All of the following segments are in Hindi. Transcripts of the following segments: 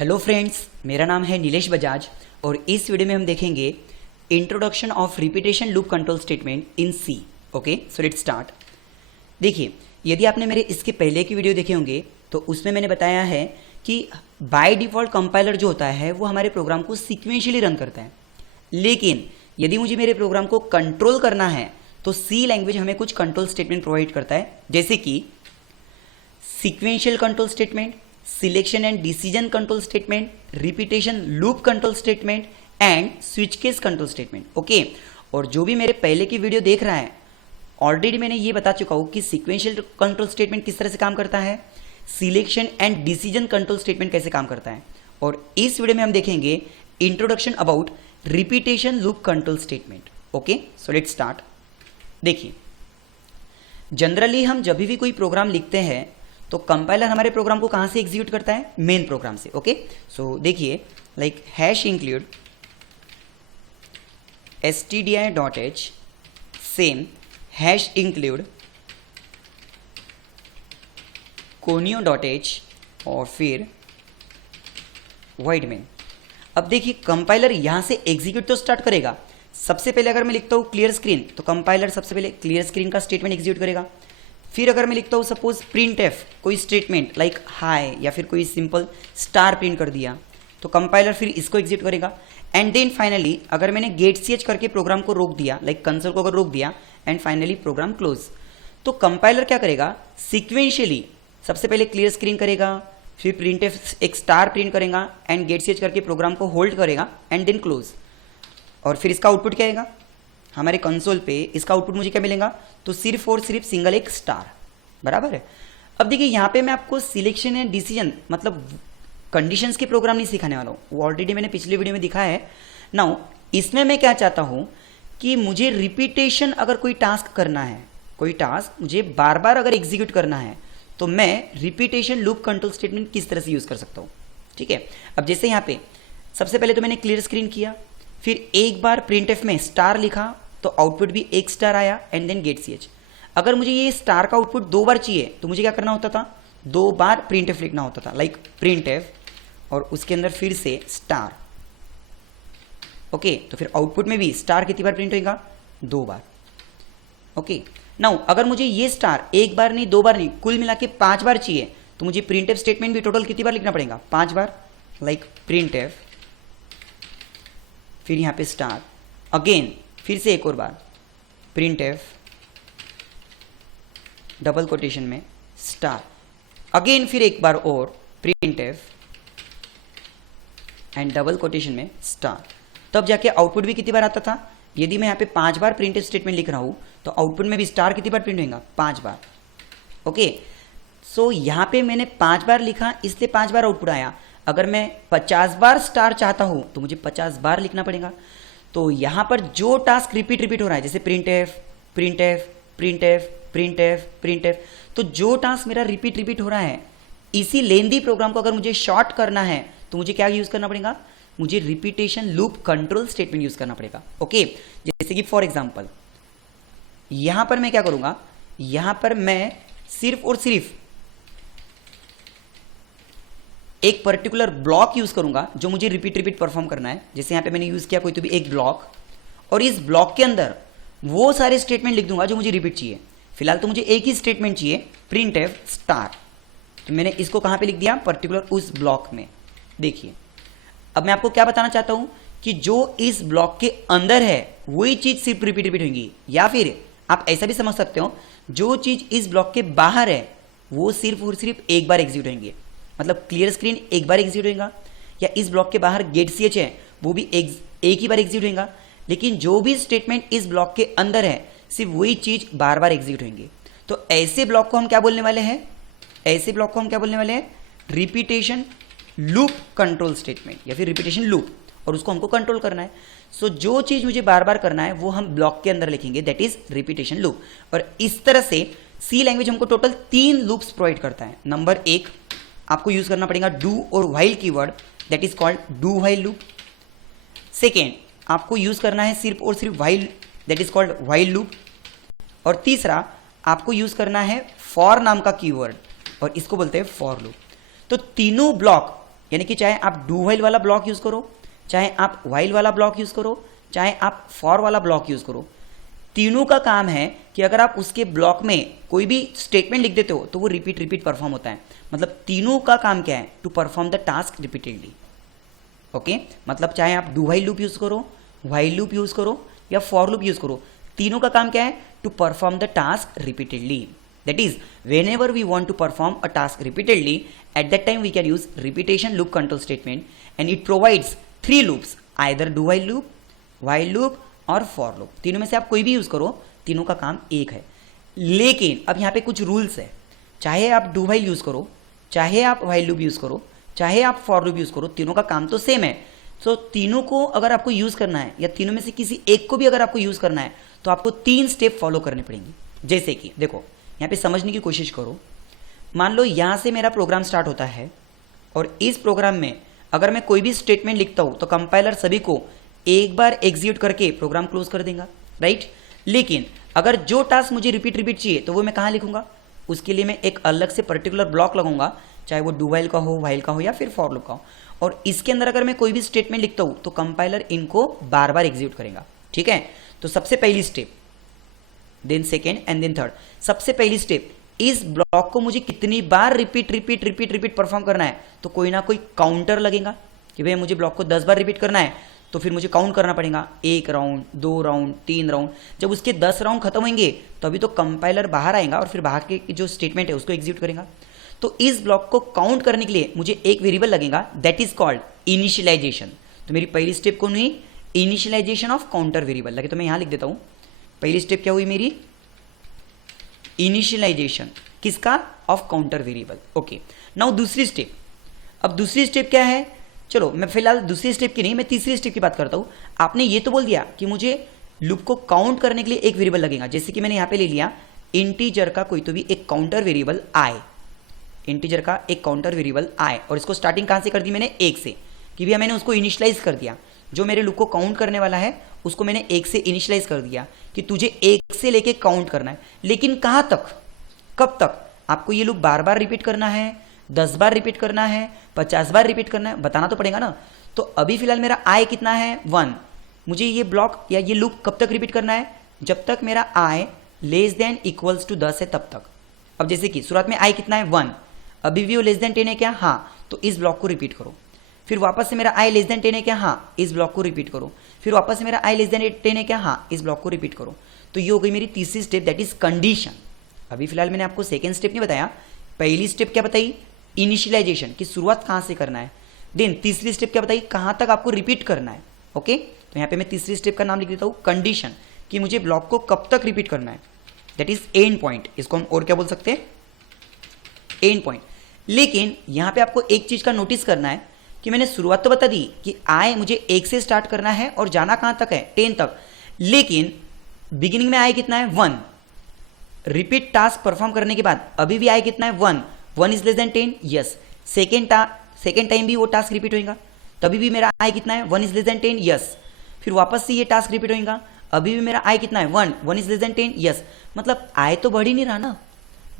हेलो फ्रेंड्स, मेरा नाम है नीलेश बजाज और इस वीडियो में हम देखेंगे introduction of repetition loop control statement in C. Okay, so let's start. देखिए, यदि आपने मेरे इसके पहले की वीडियो देखे होंगे तो उसमें मैंने बताया है कि बाय डिफ़ॉल्ट कंपाइलर जो होता है वो हमारे प्रोग्राम को सीक्वेंशियली रन करता है, लेकिन यदि मुझे मेरे प्रोग्राम को कंट्रोल करना है तो सी लैंग्वेज हमें कुछ कंट्रोल स्टेटमेंट प्रोवाइड करता है, जैसे कि sequential control statement, selection and decision control statement, repetition loop control statement and switch case control statement. Okay, और जो भी मेरे पहले की वीडियो देख रहा है ऑलरेडी मैंने ये बता चुका हूं कि सीक्वेंशियल कंट्रोल स्टेटमेंट किस तरह से काम करता है, selection and decision control statement कैसे काम करता है, और इस वीडियो में हम देखेंगे introduction about repetition loop control statement. Okay, so let's start. देखिए, जनरली हम जब भी कोई प्रोग्राम लिखते हैं तो कंपाइलर हमारे प्रोग्राम को कहां से एग्जीक्यूट करता है, मेन प्रोग्राम से। ओके, सो देखिए, like hash include stdi.h same hash include conio.h और फिर void main। अब देखिए, कंपाइलर यहां से एग्जीक्यूट तो स्टार्ट करेगा। सबसे पहले अगर मैं लिखता हूं क्लियर स्क्रीन तो कंपाइलर सबसे पहले क्लियर स्क्रीन का स्टेटमेंट एग्जीक्यूट करेगा। फिर अगर मैं लिखता हूँ सपोज प्रिंट एफ कोई स्टेटमेंट लाइक हाई या फिर कोई सिंपल स्टार प्रिंट कर दिया तो कंपाइलर फिर इसको एग्जीक्यूट करेगा। एंड देन फाइनली अगर मैंने गेट ch करके प्रोग्राम को रोक दिया, लाइक कंसोल को अगर रोक दिया एंड फाइनली प्रोग्राम क्लोज, तो कंपाइलर क्या करेगा, सिक्वेंशियली सबसे पहले क्लियर स्क्रीन करेगा, फिर प्रिंट एफ एक स्टार प्रिंट करेगा एंड गेट ch करके प्रोग्राम को होल्ड करेगा एंड देन क्लोज। और फिर इसका आउटपुट क्या आएगा, हमारे कंसोल पे इसका आउटपुट मुझे क्या मिलेगा, तो सिर्फ और सिर्फ सिंगल एक स्टार, बराबर है। अब देखिए, यहाँ पे मैं आपको सिलेक्शन एंड डिसीजन मतलब कंडीशंस के प्रोग्राम नहीं सिखाने वाला हूँ, वो ऑलरेडी मैंने पिछले वीडियो में दिखाया है। नाउ इसमें मैं क्या चाहता हूँ कि मुझे रिपीटेशन अगर कोई टास्क करना है, कोई टास्क मुझे बार बार अगर एग्जीक्यूट करना है तो मैं रिपीटेशन लूप कंट्रोल स्टेटमेंट किस तरह से यूज कर सकता हूँ। ठीक है, अब जैसे यहाँ पे सबसे पहले तो मैंने क्लियर स्क्रीन किया, फिर एक बार प्रिंट एफ में स्टार लिखा तो आउटपुट भी एक स्टार आया एंड देन गेट ch। अगर मुझे ये स्टार का आउटपुट दो बार चाहिए तो मुझे क्या करना होता था, दो बार प्रिंट एफ लिखना होता था, लाइक प्रिंट एफ और उसके अंदर फिर से स्टार। ओके, तो फिर आउटपुट में भी स्टार कितनी बार प्रिंट होगा, दो बार। ओके, नाउ अगर मुझे ये स्टार एक बार नहीं दो बार नहीं कुल मिला के 5 बार चाहिए तो मुझे प्रिंट एफ स्टेटमेंट भी टोटल कितनी बार लिखना पड़ेगा, 5 बार, लाइक प्रिंट एफ फिर यहाँ पे स्टार अगेन फिर से एक और बार प्रिंट एफ डबल कोटेशन में स्टार अगेन फिर एक बार और print F and double quotation में स्टार। तब जाके आउटपुट भी कितनी बार आता था, यदि मैं यहाँ पे 5 बार प्रिंट एफ स्टेटमेंट लिख रहा हूँ तो आउटपुट में भी स्टार कितनी बार प्रिंट होगा, 5 बार। ओके, सो यहाँ पे मैंने 5 बार लिखा इसलिए 5 बार आउटपुट आया। अगर मैं 50 बार स्टार चाहता हूँ तो मुझे 50 बार लिखना पड़ेगा। तो यहाँ पर जो टास्क रिपीट हो रहा है, जैसे print F print F print F print F print F, तो जो टास्क मेरा रिपीट हो रहा है, इसी लेंदी प्रोग्राम को अगर मुझे शॉर्ट करना है तो मुझे क्या यूज करना पड़ेगा, मुझे repetition loop control statement use करना पड़ेगा। ओके, जैसे कि फॉर एग्जांपल यहां पर मैं क्या करूंगा, यहां पर मैं सिर्फ और सिर्फ एक पर्टिकुलर ब्लॉक यूज करूंगा जो मुझे रिपीट परफॉर्म करना है। जैसे यहां पे मैंने यूज किया कोई तो भी एक ब्लॉक, और इस ब्लॉक के अंदर वो सारे स्टेटमेंट लिख दूंगा जो मुझे रिपीट चाहिए। फिलहाल तो मुझे एक ही स्टेटमेंट चाहिए, प्रिंट एफ स्टार, तो मैंने इसको कहां पे लिख दिया, पर्टिकुलर उस ब्लॉक में। देखिए, अब मैं आपको क्या बताना चाहता हूं कि जो इस ब्लॉक के अंदर है वही चीज सिर्फ रिपीट होगी, या फिर आप ऐसा भी समझ सकते हो जो चीज इस ब्लॉक के बाहर है वो सिर्फ और सिर्फ एक बार एग्जीक्यूट होंगे, मतलब क्लियर स्क्रीन एक बार एग्जीक्यूट होगा, या इस ब्लॉक के बाहर गेट ch है वो भी एक ही बार एग्जीक्यूट होगा, लेकिन जो भी स्टेटमेंट इस ब्लॉक के अंदर है सिर्फ वही चीज बार बार एग्जीक्यूट होंगे। तो ऐसे ब्लॉक को हम क्या बोलने वाले हैं, ऐसे ब्लॉक को हम क्या बोलने वाले हैं, रिपीटेशन लूप कंट्रोल स्टेटमेंट या फिर रिपीटेशन लूप, और उसको हमको कंट्रोल करना है। सो जो चीज मुझे बार बार करना है वो हम ब्लॉक के अंदर लिखेंगे, दैट इज रिपीटेशन लूप। और इस तरह से सी लैंग्वेज हमको टोटल 3 लूप्स प्रोवाइड करता है। नंबर 1 आपको यूज करना पड़ेगा डू और while keyword, that is called do while loop. Second आपको यूज करना है सिर्फ और सिर्फ while, that is called while loop. और तीसरा आपको यूज करना है फॉर नाम का कीवर्ड और इसको बोलते हैं फॉर लूप। तो तीनों ब्लॉक यानी कि चाहे आप डू व्हाइल वाला ब्लॉक यूज करो, चाहे आप व्हाइल वाला ब्लॉक यूज करो, चाहे आप फॉर वाला ब्लॉक यूज करो, तीनों का काम है कि अगर आप उसके ब्लॉक में कोई भी स्टेटमेंट लिख देते हो तो वो रिपीट परफॉर्म होता है। मतलब तीनों का काम क्या है? To perform the task repeatedly. Okay, मतलब चाहे आप डू व्हाइल लूप यूज करो, व्हाइल लूप यूज करो या फॉर लूप यूज करो, तीनों का काम क्या है? To perform the task repeatedly. That is, whenever we want to perform a task repeatedly, at that time we can use repetition loop control statement, and it provides 3 loops, either do while loop और for loop। तीनों में से आप कोई भी यूज करो, तीनों का काम एक है। लेकिन अब यहाँ पे कुछ रूल्स है, चाहे आप do while यूज करो, चाहे आप while loop यूज करो, चाहे आप for loop यूज करो, तीनों का काम तो सेम है। तो तीनों को अगर आपको यूज करना है या तीनों में से किसी एक को भी अगर आपको यूज करना है तो आपको 3 स्टेप फॉलो करने पड़ेंगे। जैसे कि देखो, यहाँ पे समझने की कोशिश करो। मान लो यहाँ से मेरा प्रोग्राम स्टार्ट होता है और इस प्रोग्राम में अगर मैं कोई भी स्टेटमेंट लिखता हूँ तो कंपाइलर सभी को एक बार एग्जीक्यूट करके प्रोग्राम क्लोज कर देगा, राइट। लेकिन अगर जो टास्क मुझे रिपीट चाहिए तो वो मैं कहाँ लिखूंगा? उसके लिए मैं एक अलग से पर्टिकुलर ब्लॉक लगाऊंगा, चाहे वो डू व्हाइल का हो, व्हाइल का हो या फिर फॉर लूप का हो। और इसके अंदर अगर मैं कोई भी स्टेटमेंट लिखता हूँ तो कंपाइलर इनको बार बार एग्जीक्यूट करेगा, ठीक है। तो सबसे पहली step, then second and then third. सबसे पहली स्टेप, इस ब्लॉक को मुझे कितनी बार रिपीट परफॉर्म करना है तो कोई ना कोई काउंटर लगेगा कि भाई मुझे ब्लॉक को 10 बार रिपीट करना है तो फिर मुझे काउंट करना पड़ेगा, 1 राउंड, 2 राउंड, 3 राउंड। जब उसके 10 राउंड खत्म होंगे तभी तो कंपाइलर बाहर आएगा और फिर बाहर के जो स्टेटमेंट है उसको एग्जीक्यूट करेगा। तो इस ब्लॉक को काउंट करने के लिए मुझे एक वेरिएबल लगेगा, दैट इज कॉल्ड इनिशियलाइजेशन। तो मेरी पहली स्टेप कौन हुई? Initialization of counter variable. लगे तो मैं यहां लिख देता हूं, पहली स्टेप क्या हुई मेरी? इनिशियलाइजेशन किसका? Of counter variable. Okay, now दूसरी स्टेप। अब दूसरी स्टेप क्या है? चलो मैं फिलहाल दूसरी स्टेप की नहीं, मैं तीसरी स्टेप की बात करता हूं। आपने ये तो बोल दिया कि मुझे लूप को काउंट करने के लिए एक वेरिएबल लगेगा, जैसे कि मैंने यहां पे ले लिया इंटीजर का कोई तो भी एक काउंटर वेरिएबल आई, इंटीजर का एक काउंटर वेरिएबल आई, और इसको स्टार्टिंग कहां से कर दी मैंने? 1 से, कि भैया मैंने उसको इनिशियलाइज कर दिया। जो मेरे लूप को काउंट करने वाला है उसको मैंने 1 से इनिशियलाइज कर दिया कि तुझे 1 से लेके काउंट करना है। लेकिन कहां तक, कब तक? आपको ये लूप बार बार रिपीट करना है, 10 बार रिपीट करना है, 50 बार रिपीट करना है, बताना तो पड़ेगा ना। तो अभी फिलहाल मेरा आई कितना है? 1। मुझे ये ब्लॉक या ये लूप कब तक रिपीट करना है? जब तक मेरा आई लेस देन इक्वल्स टू 10 है तब तक। अब जैसे कि शुरुआत में आई कितना है? 1, अभी भी वो लेस देन 10 है क्या? हाँ, तो इस ब्लॉक को रिपीट करो। फिर वापस से मेरा आई लेस देन 10 है क्या? हाँ, इस ब्लॉक को रिपीट करो। फिर वापस से मेरा आई लेस देन 10 है क्या? हाँ, इस ब्लॉक को रिपीट करो। तो ये हो गई मेरी तीसरी स्टेप, दैट इज कंडीशन। अभी फिलहाल मैंने आपको सेकेंड स्टेप नहीं बताया। पहली स्टेप क्या बताई? इनिशियलाइजेशन, की शुरुआत कहां से करना है। देन तीसरी स्टेप क्या बताई? कहां तक आपको रिपीट करना है। ओके, तो यहां पे मैं तीसरी स्टेप का नाम लिख देता हूं कंडीशन, कि मुझे ब्लॉक को कब तक रिपीट करना है, दैट इज एंड पॉइंट। इसको हम और क्या बोल सकते हैं? And point. लेकिन यहां पे आपको एक चीज का नोटिस करना है कि मैंने शुरुआत तो बता दी कि आई मुझे 1 से स्टार्ट करना है और जाना कहां तक है? 10 तक। लेकिन बिगिनिंग में आई कितना है? 1। रिपीट टास्क परफॉर्म करने के बाद अभी भी आई कितना है? 1 is less than 10, yes. Second time भी वो टास्क रिपीट होगा, तभी भी मेरा आई कितना है? 1 इज लेस देन 10, यस। फिर वापस से ये टास्क रिपीट होगा, अभी भी मेरा आई कितना है? 1 इज लेस देन 10, यस। मतलब आई तो बढ़ ही नहीं रहा ना।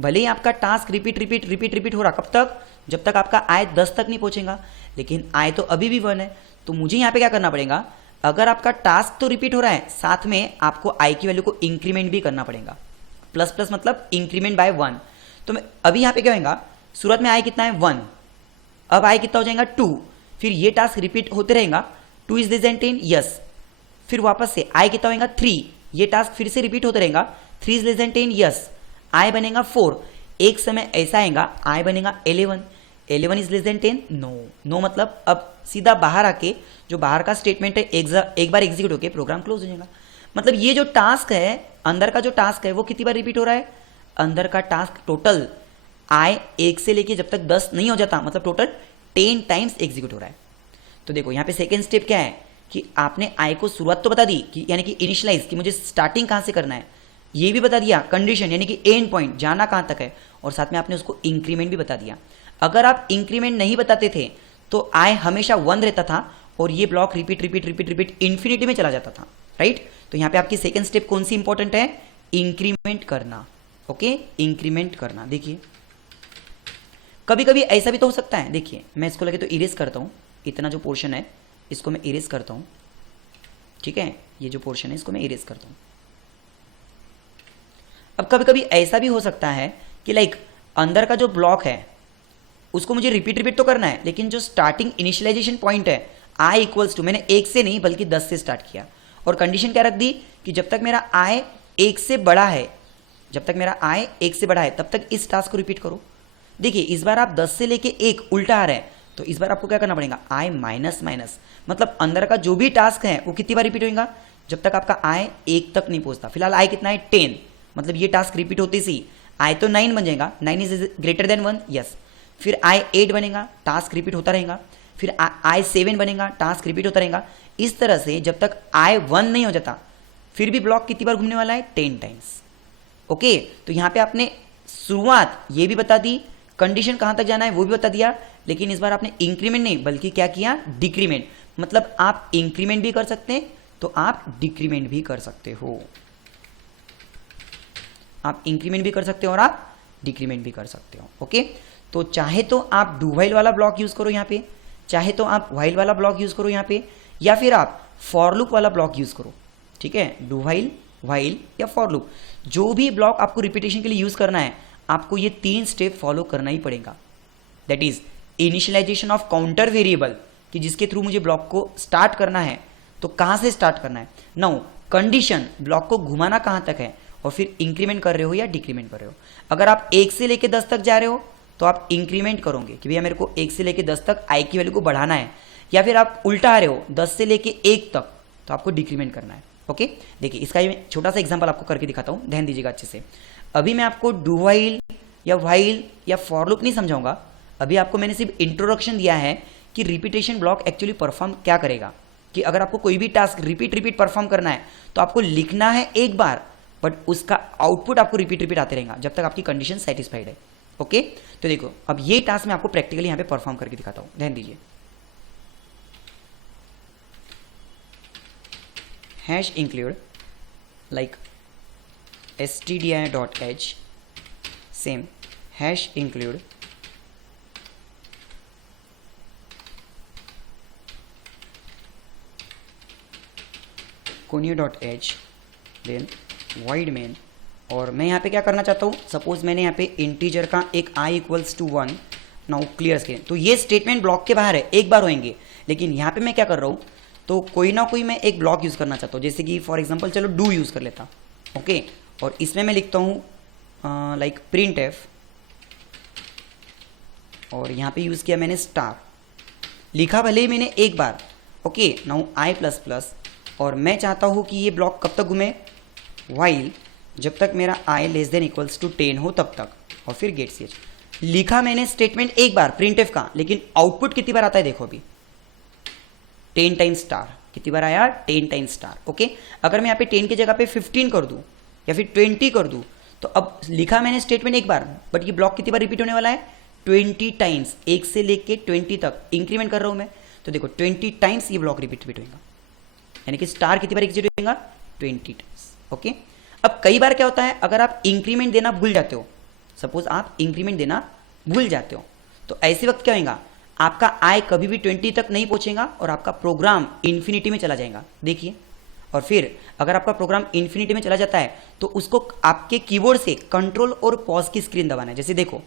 भले ही आपका टास्क रिपीट हो रहा, कब तक? जब तक आपका आई 10 तक नहीं पहुंचेगा। लेकिन आई तो अभी भी 1 है। तो मुझे यहाँ पे क्या करना पड़ेगा? अगर आपका टास्क तो रिपीट हो रहा है, साथ में आपको आई की वैल्यू को इंक्रीमेंट भी करना पड़ेगा। प्लस प्लस मतलब इंक्रीमेंट बाय 1। तो मैं अभी यहाँ पे क्या होगा? शुरुआत में आई कितना है? 1, अब आई कितना हो जाएगा? 2। फिर ये टास्क रिपीट होते रहेगा, 2 इज लेस देन 10, यस। फिर वापस से आई कितना होगा? 3। ये टास्क फिर से रिपीट होते रहेगा, 3 इज लेस देन 10, यस। आई बनेगा 4। एक समय ऐसा आएगा आई बनेगा 11 इज लेस देन 10, नो मतलब अब सीधा बाहर आके जो बाहर का स्टेटमेंट है एक बार एग्जीक्यूट होके प्रोग्राम क्लोज हो जाएगा। मतलब ये जो टास्क है, अंदर का जो टास्क है वो कितनी बार रिपीट हो रहा है? अंदर का टास्क टोटल आई 1 से लेके जब तक 10 नहीं हो जाता, मतलब टोटल 10 टाइम्स एग्जीक्यूट हो रहा है। तो देखो यहाँ पे सेकेंड स्टेप क्या है कि आपने आई को शुरुआत तो बता दी कि यानी कि इनिशियलाइज, कि मुझे स्टार्टिंग कहां से करना है, ये भी बता दिया। कंडीशन यानी कि एंड पॉइंट, जाना कहां तक है, और साथ में आपने उसको इंक्रीमेंट भी बता दिया। अगर आप इंक्रीमेंट नहीं बताते थे तो आई हमेशा 1 रहता था और ये ब्लॉक रिपीट इन्फिनिटी में चला जाता था, राइट। तो यहाँ पे आपकी सेकेंड स्टेप कौन सी इंपॉर्टेंट है? इंक्रीमेंट करना। ओके, इंक्रीमेंट करना। देखिए कभी कभी ऐसा भी तो हो सकता है, देखिए मैं इसको लगे तो इरेज करता हूँ, इतना जो पोर्शन है इसको मैं इरेज करता हूँ, ठीक है, ये जो पोर्शन है इसको मैं इरेज करता हूँ। अब कभी कभी ऐसा भी हो सकता है कि लाइक अंदर का जो ब्लॉक है उसको मुझे रिपीट तो करना है, लेकिन जो स्टार्टिंग इनिशियलाइजेशन पॉइंट है i इक्वल्स टू, मैंने 1 से नहीं बल्कि 10 से स्टार्ट किया और कंडीशन क्या रख दी कि जब तक मेरा i 1 से बड़ा है, जब तक मेरा i 1 से बड़ा है तब तक इस टास्क को रिपीट करो। देखिए इस बार आप 10 से लेके 1 उल्टा आ रहे हैं, तो इस बार आपको क्या करना पड़ेगा, i माइनस माइनस, मतलब अंदर का जो भी टास्क है वो कितनी बार रिपीट होगा, जब तक आपका i 1 तक नहीं पहुंचता। फिलहाल i कितना है 10, मतलब ये टास्क रिपीट होते सी i तो 9 बन जाएगा, 9 इज ग्रेटर देन 1, यस। फिर i 8 बनेगा, टास्क रिपीट होता रहेगा, फिर i 7 बनेगा, टास्क रिपीट होता रहेगा। इस तरह से जब तक i 1 नहीं हो जाता फिर भी ब्लॉक कितनी बार घूमने वाला है, 10 टाइम्स। ओके, तो यहाँ पे आपने शुरुआत ये भी बता दी, कंडीशन कहाँ तक जाना है वो भी बता दिया, लेकिन इस बार आपने इंक्रीमेंट नहीं बल्कि क्या किया, डिक्रीमेंट। मतलब आप इंक्रीमेंट भी कर सकते हैं तो आप डिक्रीमेंट भी कर सकते हो, आप इंक्रीमेंट भी कर सकते हो और आप डिक्रीमेंट भी कर सकते हो। ओके, तो चाहे तो आप डू व्हाइल वाला ब्लॉक यूज करो यहाँ पे, चाहे तो आप व्हाइल वाला ब्लॉक यूज करो यहाँ पे, या फिर आप फॉर लूप वाला ब्लॉक यूज करो, ठीक है, डू व्हाइल, व्हाइल या फॉर लूप, जो भी ब्लॉक आपको रिपीटेशन के लिए यूज करना है आपको ये 3 स्टेप फॉलो करना ही पड़ेगा। That is initialization of counter variable, कि जिसके थ्रू मुझे ब्लॉक को स्टार्ट करना है, तो कहां से स्टार्ट करना है, नाउ कंडीशन, ब्लॉक को घुमाना कहां तक है, और फिर इंक्रीमेंट कर रहे हो या डिक्रीमेंट कर रहे हो। अगर आप 1 से लेके 10 तक जा रहे हो तो आप इंक्रीमेंट करोगे कि भैया मेरे को 1 से लेके 10 तक i की वैल्यू को बढ़ाना है, या फिर आप उल्टा आ रहे हो 10 से लेके 1 तक तो आपको डिक्रीमेंट करना है। ओके, देखिए इसका ये छोटा सा एग्जांपल आपको करके दिखाता हूं, ध्यान दीजिएगा अच्छे से। अभी मैं आपको डू व्हाइल या व्हाइल या फॉर लूप नहीं समझाऊंगा, अभी आपको मैंने सिर्फ इंट्रोडक्शन दिया है कि रिपीटेशन ब्लॉक एक्चुअली परफॉर्म क्या करेगा, कि अगर आपको कोई भी टास्क रिपीट परफॉर्म करना है तो आपको लिखना है एक बार, बट उसका आउटपुट आपको रिपीट आते रहेगा जब तक आपकी कंडीशन सेटिस्फाइड है। ओके, तो देखो अब ये टास्क मैं आपको प्रैक्टिकली यहाँ पे परफॉर्म करके दिखाता हूँ, ध्यान दीजिए। Hash include like stdi.h, same hash include conio.h, then void main, और मैं यहाँ पे क्या करना चाहता हूँ, सपोज मैंने यहाँ पे इंटीजर का एक i equals to 1, now clear screen. तो ये स्टेटमेंट ब्लॉक के बाहर है, एक बार होंगे, लेकिन यहाँ पे मैं क्या कर रहा हूँ, तो कोई ना कोई मैं एक ब्लॉक यूज़ करना चाहता हूँ, जैसे कि फॉर एग्जांपल चलो डू यूज़ कर लेता। ओके, और इसमें मैं लिखता हूँ लाइक प्रिंट एफ, और यहाँ पे यूज़ किया मैंने स्टार, लिखा भले ही मैंने एक बार। Okay, now i plus plus, और मैं चाहता हूँ कि ये ब्लॉक कब तक घूमे, वाइल जब तक मेरा i less than equals to 10 हो तब तक, और फिर गेट ch। लिखा मैंने स्टेटमेंट एक बार प्रिंटफ का, लेकिन आउटपुट कितनी बार आता है देखो अभी, 10 टाइम्स स्टार। कितनी बार आया, 10 टाइम्स स्टार। ओके, अगर मैं यहाँ पे 10 की जगह पे 15 कर दूं या फिर 20 कर दूं, तो अब लिखा मैंने स्टेटमेंट एक बार, बट ये ब्लॉक कितनी बार रिपीट होने वाला है, 20 टाइम्स, 1 से लेके 20 तक इंक्रीमेंट कर रहा हूं मैं, तो देखो 20 टाइम्स ये ब्लॉक रिपीट होगा, यानी कि स्टार कितनी बार एग्जीक्यूट होगा, 20 टाइम्स। ओके, अब कई बार क्या होता है, अगर आप इंक्रीमेंट देना भूल जाते हो, सपोज आप इंक्रीमेंट देना भूल जाते हो, तो ऐसे वक्त क्या होगा, आपका i कभी भी 20 तक नहीं पहुंचेगा और आपका प्रोग्राम इन्फिनिटी में चला जाएगा। देखिए, और फिर अगर आपका प्रोग्राम इन्फिनिटी में चला जाता है तो उसको आपके कीबोर्ड से कंट्रोल और पॉज की स्क्रीन दबाना है। जैसे देखो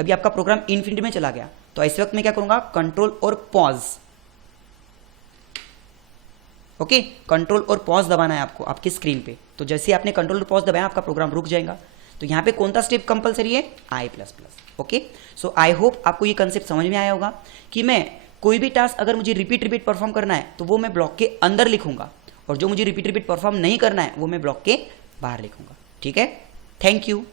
अभी आपका प्रोग्राम इन्फिनिटी में चला गया, तो ऐसे वक्त मैं क्या करूंगा, कंट्रोल और पॉज। ओके, कंट्रोल और पॉज दबाना है आपको आपकी स्क्रीन पे, तो जैसे आपने कंट्रोल और पॉज दबाया आपका प्रोग्राम रुक जाएगा। तो यहाँ पे कौन सा स्टेप कंपलसरी है, i plus plus. Okay, so I hope आपको ये कंसेप्ट समझ में आया होगा कि मैं कोई भी टास्क अगर मुझे रिपीट परफॉर्म करना है तो वो मैं ब्लॉक के अंदर लिखूंगा, और जो मुझे रिपीट परफॉर्म नहीं करना है वो मैं ब्लॉक के बाहर लिखूंगा। ठीक है, थैंक यू।